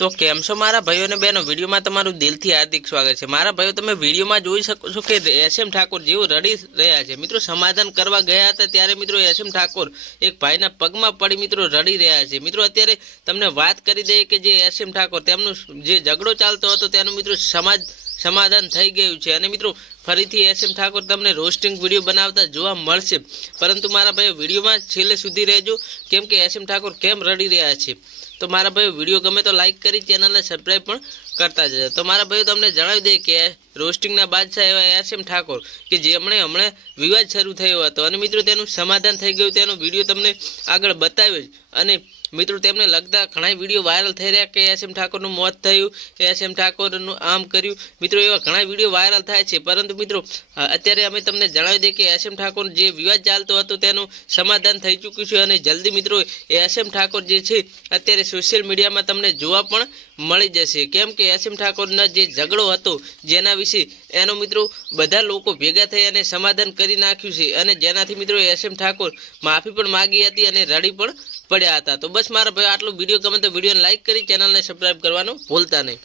તો કેમ છો મારા ભાઈઓ અને બહેનો? વિડીયોમાં તમારું દિલથી હાર્દિક સ્વાગત છે. મારા ભાઈઓ, તમે વિડીયોમાં જોઈ શકો છો કે એસએમ ઠાકોર જેવું રડી રહ્યા છે. મિત્રો, સમાધાન કરવા ગયા હતા ત્યારે મિત્રો એસએમ ઠાકોર એક ભાઈના પગમાં પડી મિત્રો રડી રહ્યા છે. મિત્રો, અત્યારે તમને વાત કરી દઈએ કે જે એસએમ ઠાકોર, તેમનું જે ઝઘડો ચાલતો હતો, તેનું મિત્રો સમાજ સમાધાન થઈ ગયું છે. અને મિત્રો, ફરીથી એસ એમ ઠાકોર તમને રોસ્ટિંગ વીડિયો બનાવતા જોવા મળશે. પરંતુ મારા ભાઈ વિડીયોમાં છેલ્લે સુધી રહેજો. કેમ કે એસએમ ઠાકોર કેમ રડી રહ્યા છે? તો મારા ભાઈ વીડિયો ગમે તો લાઇક કરી, ચેનલને સબસ્ક્રાઈબ પણ કરતા જજો. તો મારા ભાઈઓ, તમને જણાવી દે કે રોસ્ટિંગના બાદશાહ એવા યાસીમ ઠાકોર કે જેમણે હમણાં વિવાદ શરૂ થયો હતો. અને મિત્રો, તેનું સમાધાન થઈ ગયું. તેનો વીડિયો તમને આગળ બતાવ્યો અને મિત્રો, તેમને લગતા ઘણા વીડિયો વાયરલ થઈ રહ્યા કે એસ એમ ઠાકોરનું મોત થયું એસ એમ ઠાકોરનું આમ કર્યું. મિત્રો, એવા ઘણા વીડિયો વાયરલ થાય છે. પરંતુ મિત્રો અત્યારે અમે તમને જણાવી દઈએ કે એસ એમ ઠાકોર જે વિવાદ ચાલતો હતો, તેનું સમાધાન થઈ ચૂક્યું છે. અને જલ્દી મિત્રો એસ એમ ઠાકોર જે છે, અત્યારે સોશિયલ મીડિયામાં તમને જોવા પણ મળી જશે. કેમ કે એસ ઠાકોરના જે ઝઘડો હતો, જેના વિશે એનો મિત્રો બધા લોકો ભેગા થઈ અને સમાધાન કરી નાખ્યું છે. અને જેનાથી મિત્રો એસ એમ ઠાકોર માફી પણ માગી હતી અને રડી પણ પડ્યા હતા. તો બસ મારા ભાઈ, આટલો વીડિયો ગમે તો વિડીયોને લાઈક કરી ચેનલને સબસ્ક્રાઈબ કરવાનું ભૂલતા નહીં.